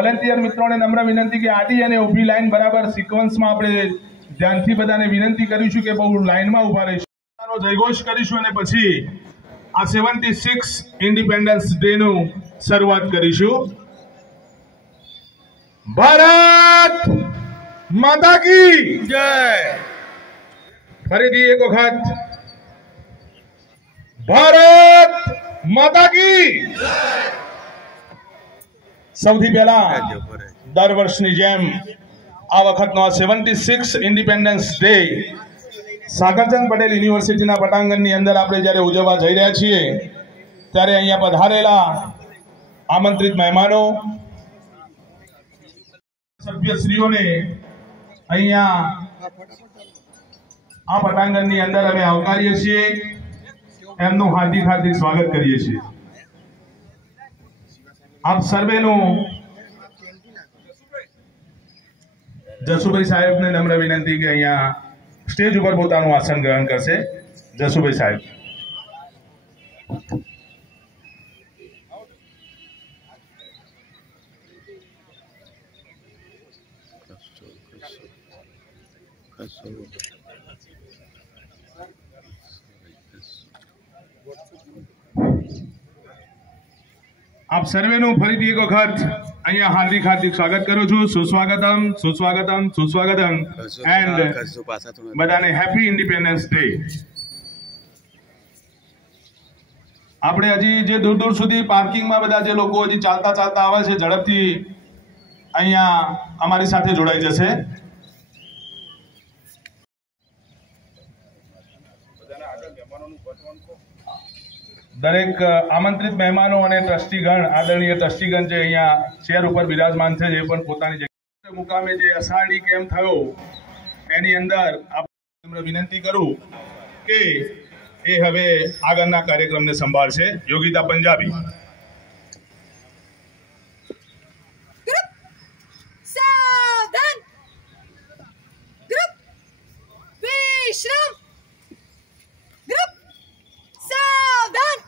Volunteer मित्रों ने नम्र विनंती कि आडी अने ऊभी लाइन बराबर सीक्वन्स में आपणे ध्यानथी बधाने विनंती करीशुं के बहु लाइन में उभा रहीशुं, जयघोष करीशुं अने पछी आ 76 इंडिपेंडन्स डे नु शुरुआत करीशुं। भारत माता की जय। फरीथी एक वखत भारत माता की जय। સૌથી પહેલા દર વર્ષની જેમ આ વખતનો 76 ઇન્ડિપેન્ડન્સ ડે સાગરચંદ પટેલ યુનિવર્સિટીના પટાંગણની અંદર આપણે જ્યારે ઉજવવા જઈ રહ્યા છીએ ત્યારે અહીંયા પધારેલા આમંત્રિત મહેમાનો સભ્યશ્રીઓને અહીંયા આ પટાંગણની અંદર અમે આવકારીએ છીએ, એમનું હાર્દિક હાર્દિક સ્વાગત કરીએ છીએ। आप सर्वे नो जसुभाई साहेब ने नम्र विनंती के अहींया स्टेज पर पोतानुं आसन ग्रहण करशे। जसुभाई साहेब। आप सर्वेनु फरीथी एक वखत अहींया हार्दिक हार्दिक स्वागत करूं छुं। सुस्वागतम सुस्वागतम सुस्वागतम एंड बधाने हैप्पी इंडिपेंडेंस डे। આપણે હજી જે દૂર દૂર સુધી પાર્કિંગમાં બધા જે લોકો હજી ચાલતા ચાલતા આવે છે ઝડપથી અહીંયા અમારી સાથે જોડાઈ જશે। दरेक आमंत्रित मेहमानों और ट्रस्टीगण आदरणीय ट्रस्टीगण जो अहींया चेर पर विराजमान थे जे पण पोतानी जग्याए मुकामे जे अषाढ़ी केम्प थयो एनी अंदर आपणे विनंती करूं के ए हवे आगळना कार्यक्रमने संभाळशे। योगिता पंजाबी। सावधान ग्रुप विश्राम ग्रुप सावधान।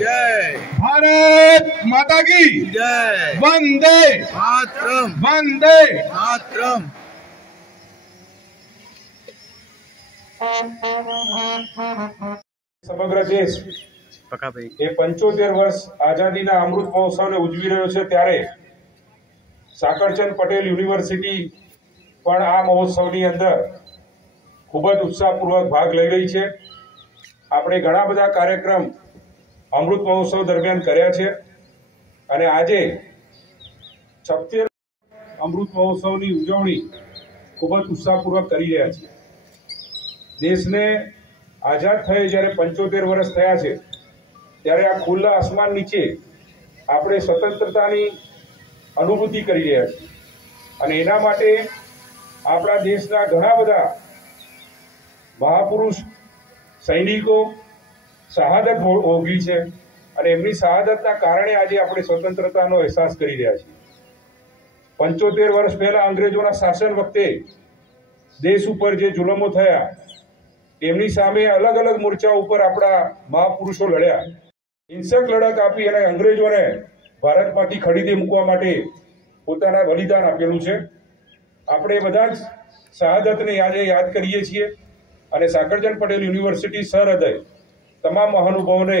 जय। भारत माता की जय। वंदे मातरम वंदे मातरम। સમગ્ર દેશ એ 75 વર્ષ આઝાદીના અમૃત મહોત્સવને ઉજવી રહ્યો છે ત્યારે સાકરચંદ પટેલ યુનિવર્સિટી પણ આ મહોત્સવની અંદર ખૂબ જ ઉત્સાહપૂર્વક ભાગ લઈ રહી છે। આપણે ઘણા બધા કાર્યક્રમ અમૃત મહોત્સવ દરમિયાન કર્યા છે અને આજે 76 અમૃત મહોત્સવની ઉજવણી ખૂબ જ ઉત્સાહપૂર્વક કરી રહ્યા છીએ। દેશને આઝાદ થયે જ્યારે 75 વર્ષ થયા છે ત્યારે આ ખુલ્લા આસમાન નીચે આપણે સ્વતંત્રતાની અનુભૂતિ કરી રહ્યા છીએ અને એના માટે આપણા દેશના ઘણા બધા મહાપુરુષ સૈનિકો શહાદત ભોગવી છે અને એમની શહાદતના કારણે આજે આપણે સ્વતંત્રતાનો અહેસાસ કરી રહ્યા છીએ। 75 વર્ષ પહેલા અંગ્રેજોના શાસન વખતે દેશ ઉપર જે જુલમો થયા એમની સામે અલગ અલગ મોરચા ઉપર આપણા મહાપુરુષો લડ્યા, હિંસક લડત આપી અને અંગ્રેજોને ભારતમાંથી ખરીદી મૂકવા માટે પોતાના બલિદાન આપેલું છે। આપણે બધા જ શહાદતને આજે યાદ કરીએ છીએ અને સાકરચંદ પટેલ યુનિવર્સિટી સરહૃદય તમામ મહાનુભાવોને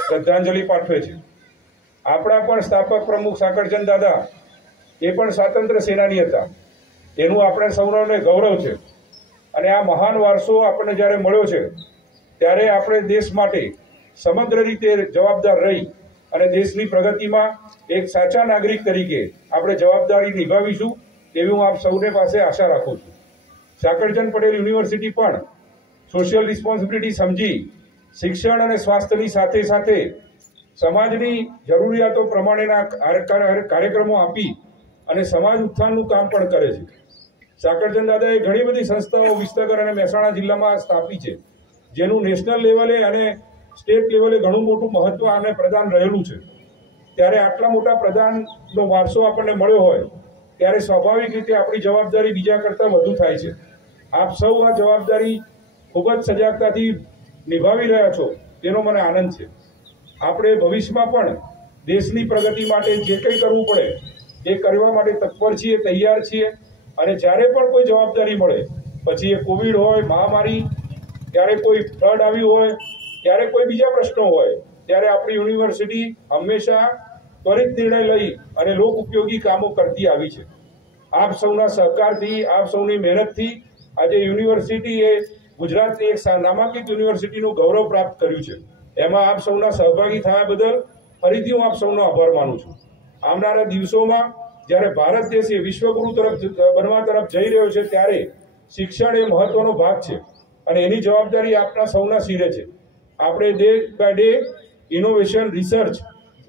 શ્રદ્ધાંજલિ પાઠવે છે। આપણા પણ સ્થાપક પ્રમુખ સાકરચંદ દાદા એ પણ સ્વાતંત્ર્ય સેનાની હતા, એનું આપણે સૌને ગૌરવ છે અને આ મહાન વારસો આપણને જ્યારે મળ્યો છે ત્યારે આપણે દેશ માટે સમગ્ર રીતે જવાબદાર રહી અને દેશની પ્રગતિમાં એક સાચા નાગરિક તરીકે આપણે જવાબદારી નિભાવીશું એવી હું આપ સૌને પાસે આશા રાખું છું। સાકરચંદ પટેલ યુનિવર્સિટી પણ સોશિયલ રિસ્પોન્સિબિલિટી સમજી શિક્ષણ અને સ્વાસ્થ્યની સાથે સાથે સમાજની જરૂરિયાતો પ્રમાણેના કાર્યક્રમો આપી અને સમાજ ઉત્થાનનું કામ પણ કરે છે। સાકરચંદ દાદાએ ઘણી બધી સંસ્થાઓ વિસનગર અને મહેસાણા જિલ્લામાં સ્થાપી છે, જેનું નેશનલ લેવલે અને સ્ટેટ લેવલે ઘણું મોટું મહત્વ અને પ્રદાન રહેલું છે. ત્યારે આટલા મોટા પ્રદાનનો વારસો આપણને મળ્યો હોય ત્યારે સ્વાભાવિક રીતે આપણી જવાબદારી બીજા કરતાં વધુ થાય છે. આપ સૌ આ જવાબદારી ખૂબ જ સજાગતાથી નિભાવી રહ્યા છો તેનો મને આનંદ છે. આપણે ભવિષ્યમાં પણ દેશની પ્રગતિ માટે જે કંઈ કરવું પડે એ કરવા માટે તત્પર છીએ, તૈયાર છીએ. અને જ્યારે પણ કોઈ જવાબદારી મળે, પછી એ કોવિડ હોય, મહામારી, ક્યારે કોઈ ફ્લડ આવ્યું હોય, ક્યારે કોઈ બીજા પ્રશ્નો હોય, ત્યારે આપણી યુનિવર્સિટી હંમેશા ત્વરિત નિર્ણય લઈ અને લોક ઉપયોગી કામો કરતી આવી છે. આપ સૌના સહકારથી, આપ સૌની મહેનતથી આજે યુનિવર્સિટીએ ગુજરાતની એક નામાંકિત યુનિવર્સિટીનું ગૌરવ પ્રાપ્ત કર્યું છે. એમાં આપ સૌના સહભાગી થયા બદલ ફરીથી હું આપ સૌનો આભાર માનું છું. આવનારા દિવસોમાં જ્યારે ભારત દેશ એ વિશ્વગુરુ બનવા તરફ જઈ રહ્યો છે, ત્યારે શિક્ષણ એ મહત્વનો ભાગ છે અને એની જવાબદારી આપના સૌના શિરે છે. આપણે day by day innovation, research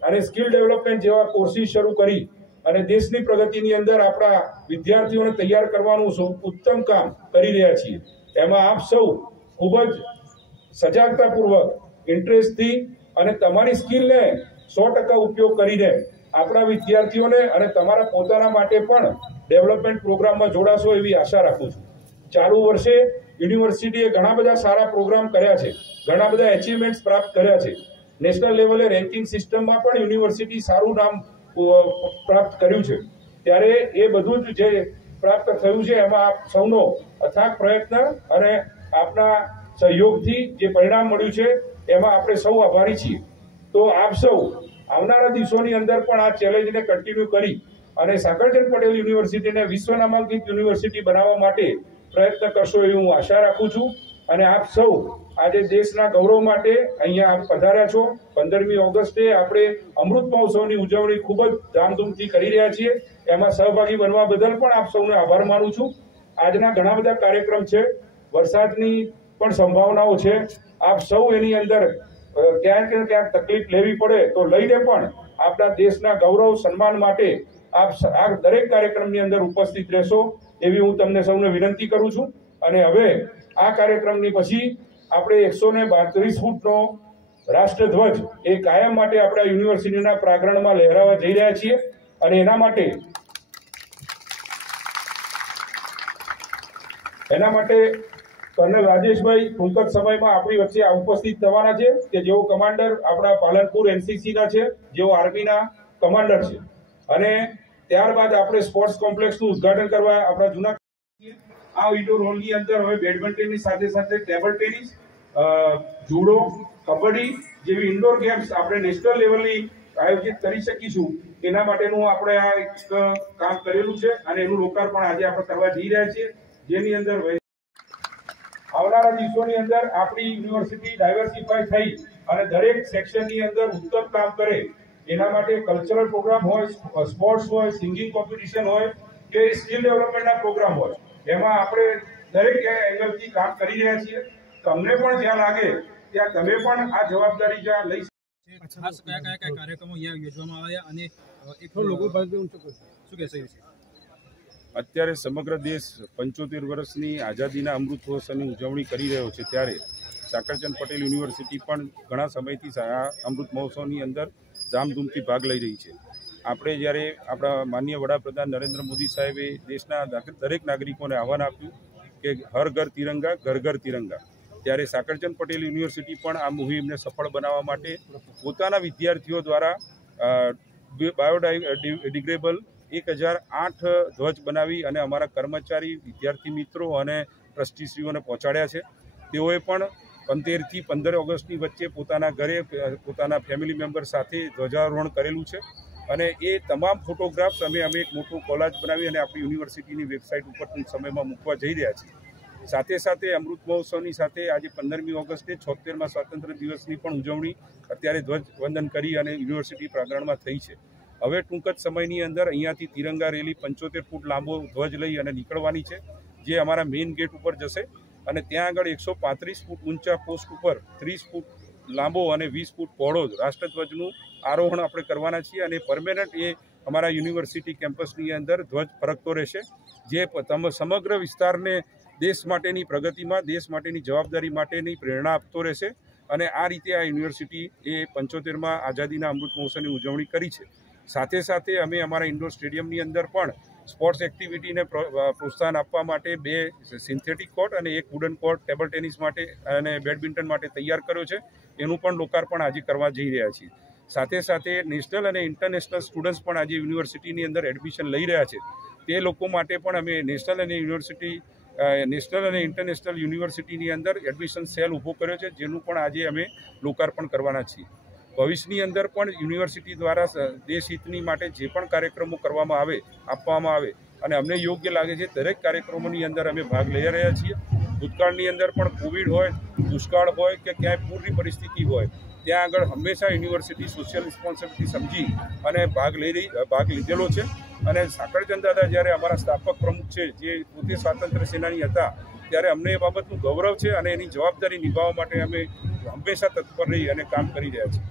અને સ્કિલ ડેવલપમેન્ટ જેવા કોર્સિસ શરૂ કરી અને દેશની પ્રગતિની અંદર આપણા વિદ્યાર્થીઓને તૈયાર કરવાનું ઉત્તમ કામ કરી રહ્યા છીએ. એમાં આપ સૌ ખૂબ જ સજાગતાપૂર્વક, ઇન્ટરેસ્ટથી અને તમારી સ્કિલને 100% ઉપયોગ કરીને આપણા વિદ્યાર્થીઓને અને તમારા પોતાના માટે પણ ડેવલપમેન્ટ પ્રોગ્રામમાં જોડાશો એવી આશા રાખું છું. ચાલુ વર્ષે યુનિવર્સિટીએ ઘણા બધા સારા પ્રોગ્રામ કર્યા છે, ઘણા બધા એચિવમેન્ટ્સ પ્રાપ્ત કર્યા છે. નેશનલ લેવલે રેન્કિંગ સિસ્ટમમાં પણ યુનિવર્સિટી સારું નામ પ્રાપ્ત કર્યું છે. ત્યારે એ બધું જ જે પ્રાપ્ત થયું છે એમાં આપ સૌનો અથાગ પ્રયત્ન અને આપના સહયોગથી જે પરિણામ મળ્યું છે એમાં આપણે સૌ આભારી છીએ. તો આપ સૌ આવનારા દિવસોની અંદર પણ આ ચેલેન્જને કન્ટિન્યુ કરી અને સાકરચંદ પટેલ યુનિવર્સિટીને વિશ્વ નામાંકિત યુનિવર્સિટી બનાવવા માટે પ્રયત્ન કરશો એવી હું આશા રાખું છું. અને આપ સૌ આજે દેશના ગૌરવ માટે અહીંયા આપ પધાર્યા છો. 15મી ઓગસ્ટે આપણે અમૃત મહોત્સવની ઉજવણી ખૂબ જ ધામધૂમથી કરી રહ્યા છીએ. એમાં સહભાગી બનવા બદલ પણ આપ સૌને આભાર માનું છું. આજના ઘણા બધા કાર્યક્રમ છે, વરસાદની પણ સંભાવનાઓ છે. આપ સૌ એની અંદર ક્યાંક ને ક્યાંક તકલીફ લેવી પડે તો લઈને પણ આપણા દેશના ગૌરવ, સન્માન માટે આપ આ દરેક કાર્યક્રમની અંદર ઉપસ્થિત રહેશો એવી હું તમને સૌને વિનંતી કરું છું. અને હવે આ કાર્યક્રમની પછી આપણે 132 ફૂટનો રાષ્ટ્રધ્વજ એ કાયમ માટે આપણા યુનિવર્સિટીના પ્રાંગણમાં લહેરાવા જઈ રહ્યા છીએ. અને એના માટે કર્નલ રાજેશભાઈ ટૂંક જ સમયમાં આપણી વચ્ચે ઉપસ્થિત થવાના છે, કે જેઓ કમાન્ડર આપણા પાલનપુર એનસીસીના છે, જેઓ આર્મીના કમાન્ડર છે. અને ત્યારબાદ આપણે સ્પોર્ટ્સ કોમ્પ્લેક્સનું ઉદ્ઘાટન કરવા આપણા જૂના આ ઇન્ડોર હોલની અંદર હવે બેડમિન્ટનની સાથે સાથે ટેબલ ટેનિસ, જુડો, કબડ્ડી જેવી ઇન્ડોર ગેમ્સ આપણે નેશનલ લેવલની આયોજિત કરી શકીશું. એના માટેનું આપણે આ એક કામ કરેલું છે અને એનું લોકાર્પણ આજે આપણે કરવા જઈ રહ્યા છીએ, જેની અંદર આવનારા દિવસોની અંદર આપણી યુનિવર્સિટી ડાયવર્સિફાય થઈ અને દરેક સેક્શનની અંદર ઉત્તમ કામ કરે એના માટે કલ્ચરલ પ્રોગ્રામ હોય, સ્પોર્ટ્સ હોય, સિંગિંગ કોમ્પિટિશન હોય કે સ્કિલ ડેવલપમેન્ટના પ્રોગ્રામ હોય, એમાં આપણે દરેક એંગલથી કામ કરી રહ્યા છીએ. તમને પણ જ્યાં લાગે ત્યાં તમે પણ આ જવાબદારી જ્યાં લઈ ખાસ કયા કાર્યક્રમો અહીંયા યોજવામાં આવ્યા અને એટલો લોકો શું કહેશે? અત્યારે સમગ્ર દેશ 75 વર્ષની આઝાદીના અમૃત મહોત્સવની ઉજવણી કરી રહ્યો છે, ત્યારે સાકરચંદ પટેલ યુનિવર્સિટી પણ ઘણા સમયથી આ અમૃત મહોત્સવની અંદર ધામધૂમથી ભાગ લઈ રહી છે. આપણે જ્યારે આપણા માનનીય વડાપ્રધાન નરેન્દ્ર મોદી સાહેબે દેશના દરેક નાગરિકોને આહવાન આપ્યું કે હર ઘર તિરંગા, ઘર ઘર તિરંગા, ત્યારે સાકરચંદ પટેલ યુનિવર્સિટી પણ આ મુહિમને સફળ બનાવવા માટે પોતાના વિદ્યાર્થીઓ દ્વારા બાયોડિગ્રેડેબલ 1008 ધ્વજ બનાવી અને અમારા કર્મચારી, વિદ્યાર્થી મિત્રો અને ટ્રસ્ટીશ્રીઓને પહોંચાડ્યા છે. તેઓએ પણ 13 થી 15 ઓગસ્ટની વચ્ચે પોતાના ઘરે પોતાના ફેમિલી મેમ્બર સાથે ધ્વજારોહણ કરેલું છે. અને એ તમામ ફોટોગ્રાફ્સ અમે એક મોટું કોલાજ બનાવી અને આપણી યુનિવર્સિટીની વેબસાઇટ ઉપર ટૂંક સમયમાં મૂકવા જઈ રહ્યા છીએ. સાથે સાથે અમૃત મહોત્સવની સાથે આજે 15મી ઓગસ્ટે 76મા સ્વાતંત્ર્ય દિવસની પણ ઉજવણી અત્યારે ધ્વજવંદન કરી અને યુનિવર્સિટી પ્રાંગણમાં થઈ છે. હવે ટૂંક જ સમયની અંદર અહીંયાથી તિરંગા રેલી 75 ફૂટ લાંબો ધ્વજ લઈ અને નીકળવાની છે, જે અમારા મેઇન ગેટ ઉપર જશે. અને ત્યાં આગળ 135 ફૂટ ઊંચા પોસ્ટ ઉપર 30 ફૂટ લાંબો અને 20 ફૂટ પહોળો રાષ્ટ્રધ્વજનું આરોહણ આપણે કરવાના છીએ. અને પરમેનન્ટ એ અમારા યુનિવર્સિટી કેમ્પસની અંદર ધ્વજ ફરકતો રહેશે, જે સમગ્ર વિસ્તારને દેશ માટેની પ્રગતિમાં, દેશ માટેની જવાબદારી માટેની પ્રેરણા આપતો રહેશે. અને આ રીતે આ યુનિવર્સિટી એ 75માં આઝાદીના અમૃત મહોત્સવની ઉજવણી કરી છે. સાથે સાથે અમે અમારા ઇન્ડોર સ્ટેડિયમની અંદર પણ સ્પોર્ટ્સ એક્ટિવિટીને પ્રોત્સાહન આપવા માટે 2 સિન્થેટિક કોર્ટ અને 1 વુડન કોર્ટ ટેબલ ટેનિસ માટે અને બેડમિન્ટન માટે તૈયાર કર્યો છે. એનું પણ લોકાર્પણ આજે કરવા જઈ રહ્યા છીએ. સાથે સાથે નેશનલ અને ઇન્ટરનેશનલ સ્ટુડન્ટ્સ પણ આજે યુનિવર્સિટીની અંદર એડમિશન લઈ રહ્યા છે. તે લોકો માટે પણ અમે નેશનલ અને ઇન્ટરનેશનલ યુનિવર્સિટીની અંદર એડમિશન સેલ ઊભો કર્યો છે, જેનું પણ આજે અમે લોકાર્પણ કરવાના છીએ. ભવિષ્યની અંદર પણ યુનિવર્સિટી દ્વારા દેશ હિતની માટે જે પણ કાર્યક્રમો આપવામાં આવે અને અમને યોગ્ય લાગે છે દરેક કાર્યક્રમોની અંદર અમે ભાગ લઈ રહ્યા છીએ. ભૂતકાળની અંદર પણ કોવિડ હોય, દુષ્કાળ હોય કે ક્યાંય પૂરની પરિસ્થિતિ હોય, ત્યાં આગળ હંમેશા યુનિવર્સિટી સોશિયલ રિસ્પોન્સિબિલિટી સમજી અને ભાગ લીધેલો છે. અને સાકળચંદ દાદા જ્યારે અમારા સ્થાપક પ્રમુખ છે, જે પોતે સ્વાતંત્ર્ય સેનાની હતા, ત્યારે અમને એ બાબતનું ગૌરવ છે અને એની જવાબદારી નિભાવવા માટે અમે હંમેશા તત્પર રહી અને કામ કરી રહ્યા છીએ.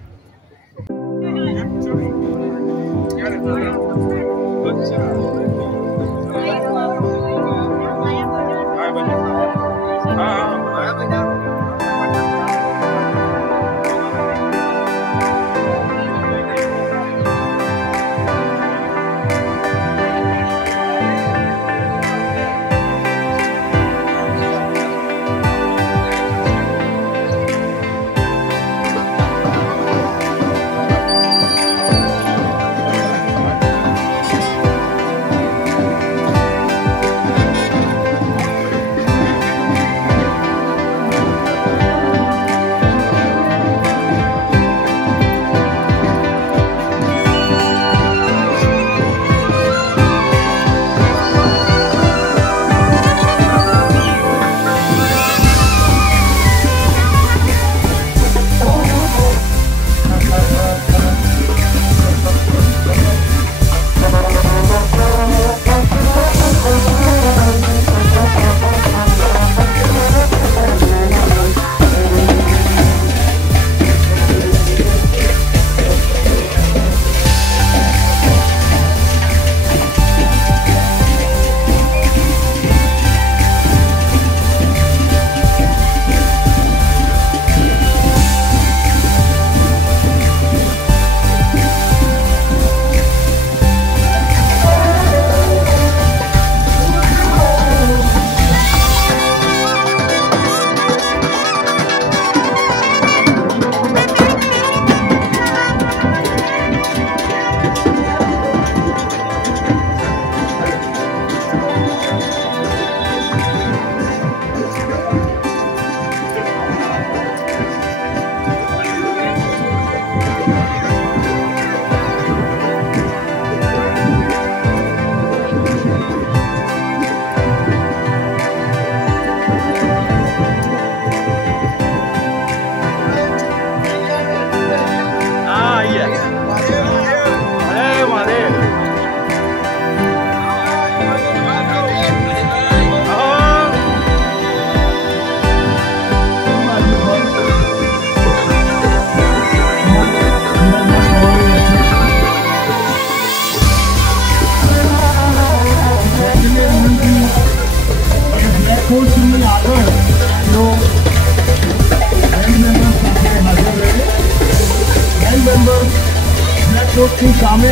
કોર્ટની સામે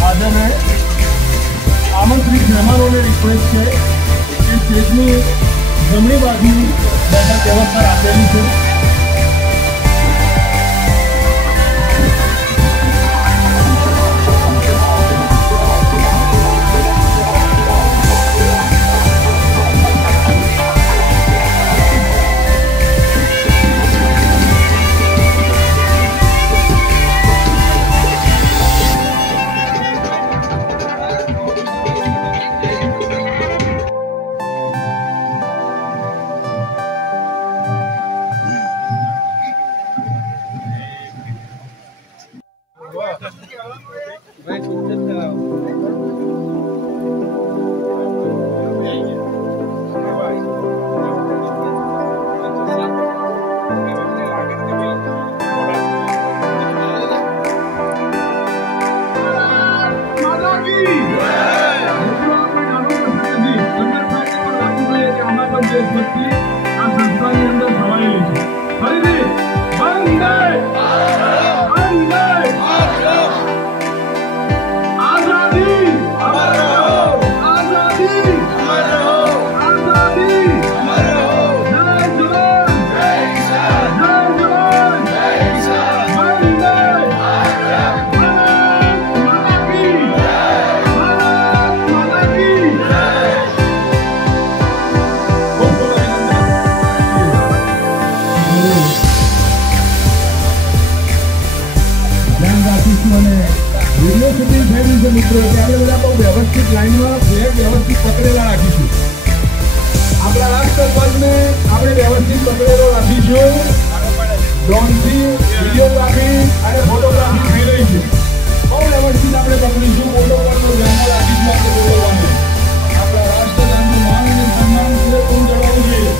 હાજર રહે. આમંત્રિત મહેમાનોને રિક્વેસ્ટ છે કે સ્ટેજની જમણી બાજુ બેઠક વ્યવસ્થા રાખેલી છે. મિત્રો છે આપણે બધા બહુ વ્યવસ્થિત લાઈનમાં ફ્લેગ વ્યવસ્થિત પકડેલા રાખીશું. આપણા રાષ્ટ્રધ્વજને આપણે વ્યવસ્થિત પકડેલો રાખીશું. ડ્રોનથી વિડીયોગ્રાફી અને ફોટોગ્રાફી થઈ રહી છે. બહુ વ્યવસ્થિત આપણે પકડીશું. ફોટોગ્રાફીનો ધ્યાનમાં રાખીશું. આપણે ફોટોગ્રાફી આપણા રાષ્ટ્રધ્વજનું માન અને સન્માન પૂરેપૂરું જળવાવું જોઈએ.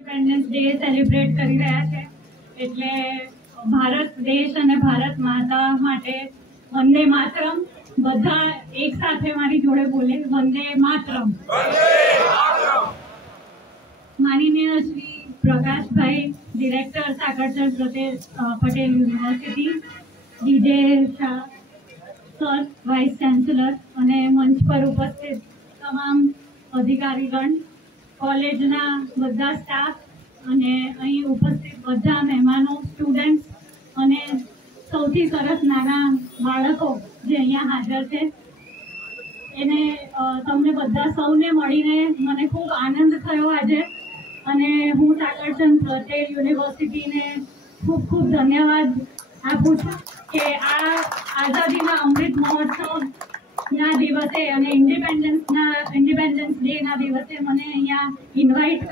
ઇન્ડિપેન્ડન્સ ડે સેલિબ્રેટ કરી રહ્યા છે એટલે ભારત દેશ અને ભારત માતા માટે વંદે માતરમ. બધા એક સાથે મારી જોડે બોલે વંદે માતરમ. માનનીય Shri Prakashbhai director Sakarchand Patel university, D J Shah sir vice chancellor અને મંચ પર ઉપસ્થિત તમામ અધિકારીગણ, કોલેજના બધા સ્ટાફ અને અહીં ઉપસ્થિત બધા મહેમાનો, સ્ટુડન્ટ્સ અને સૌથી સરસ નાના બાળકો જે અહીંયા હાજર છે, એને તમને બધા સૌને મળીને મને ખૂબ આનંદ થયો આજે. અને હું સાકરચંદ પટેલ યુનિવર્સિટીને ખૂબ ખૂબ ધન્યવાદ આપું છું કે આ આઝાદીના અમૃત મહોત્સવના દિવસે અને ઇન્ડિપેન્ડન્સ ડેના દિવસે મને અહીંયા ઇન્વાઇટ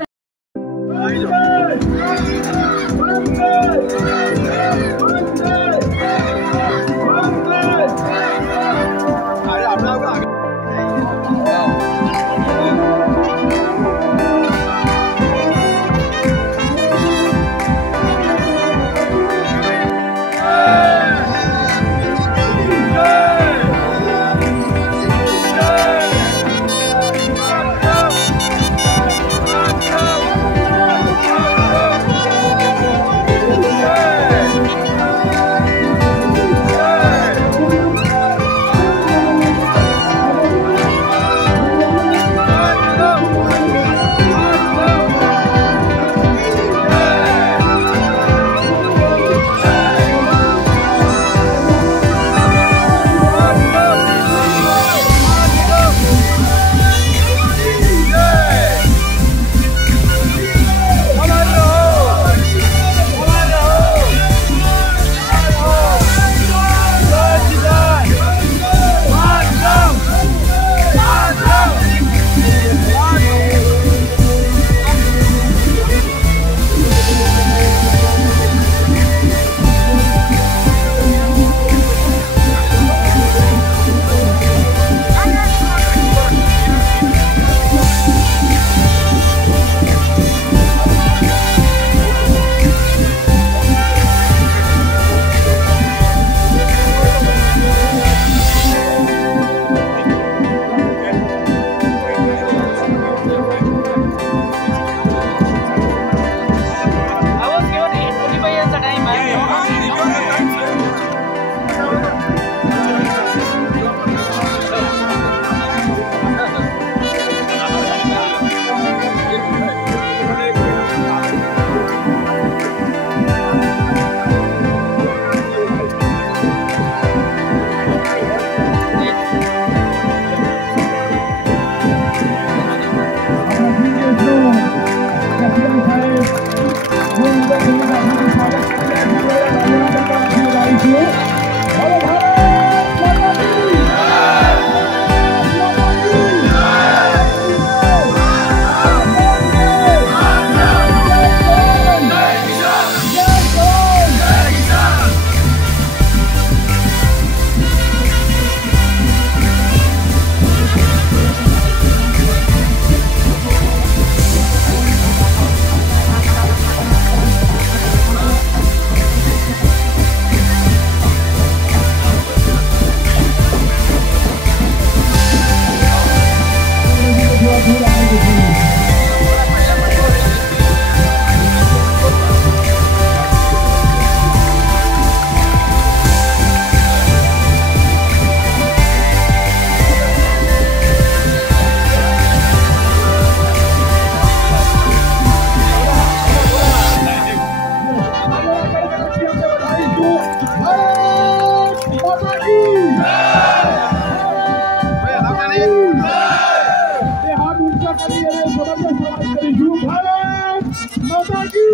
जबरदस्त आवाज करीશું ભારત માતા કી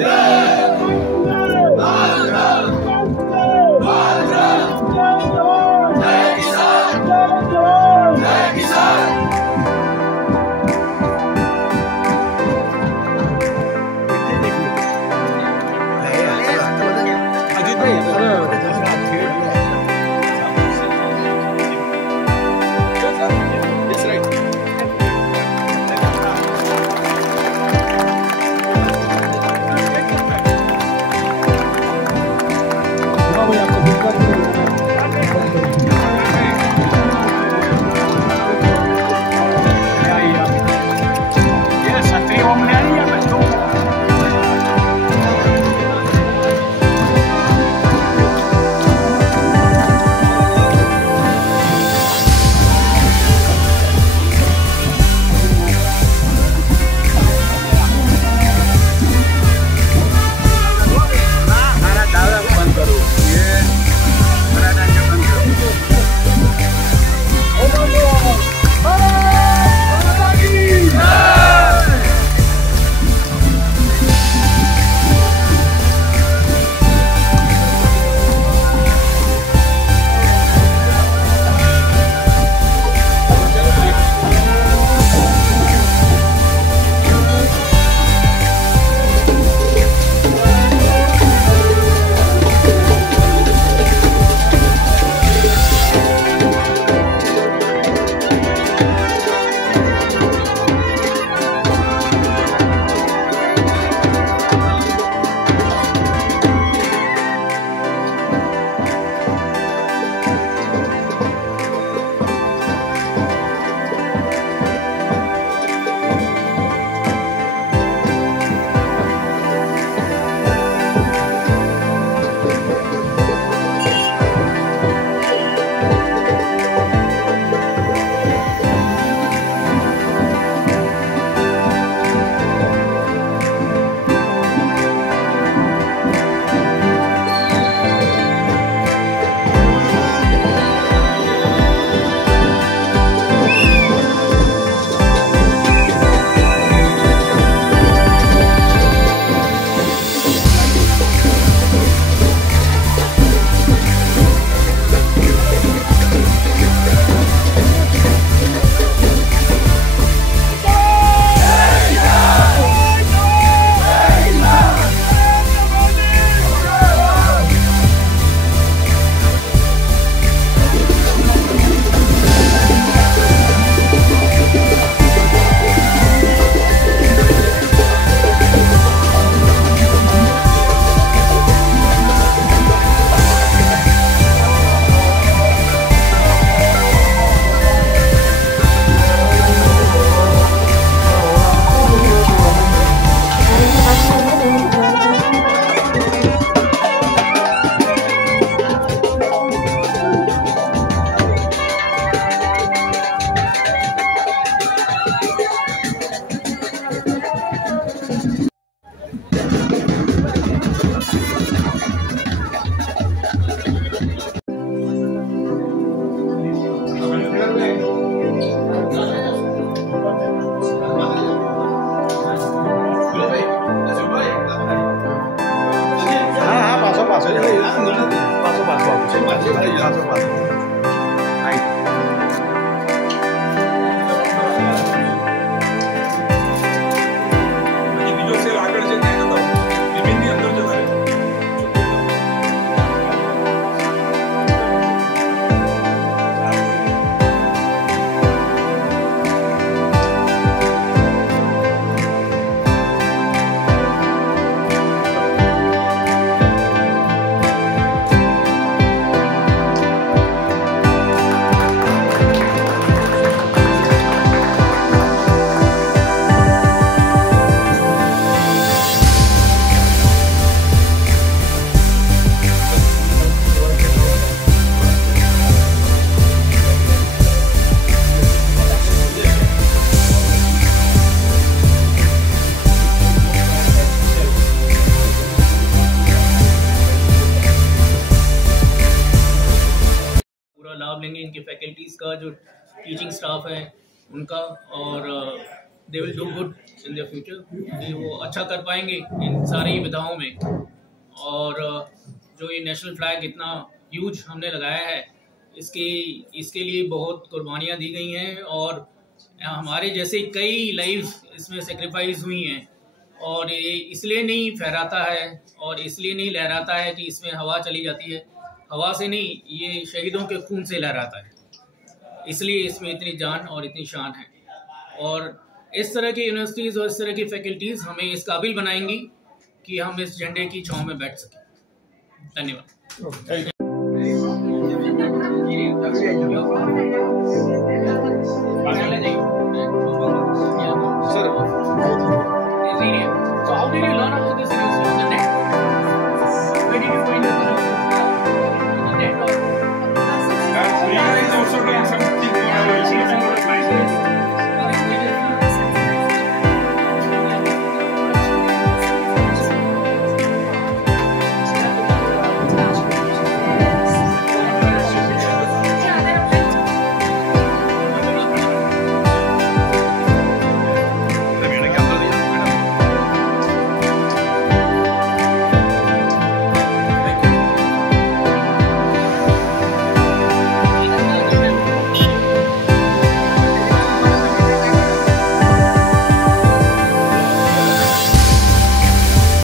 જય लाभ लेंगे, इनके फैकल्टीज़ का जो टीचिंग स्टाफ है उनका, और they will do good in the future, कि वो अच्छा कर पाएंगे इन सारी विधाओं में। और जो ये नेशनल फ्लैग इतना ह्यूज हमने लगाया है, इसके लिए बहुत कुर्बानियाँ दी गई हैं, और हमारे जैसे कई लाइव्स इसमें सेक्रीफाइस हुई हैं। और ये इसलिए नहीं फहराता है और इसलिए नहीं लहराता है कि इसमें हवा चली जाती है, हवा से नहीं, ये शहीदों के खून से लहराता है, इसलिए इसमें इतनी जान और इतनी शान है। और इस तरह की यूनिवर्सिटीज़ और इस तरह की फैकल्टीज़ हमें इस काबिल बनाएंगी कि हम इस झंडे की छांव में बैठ सकें। धन्यवाद।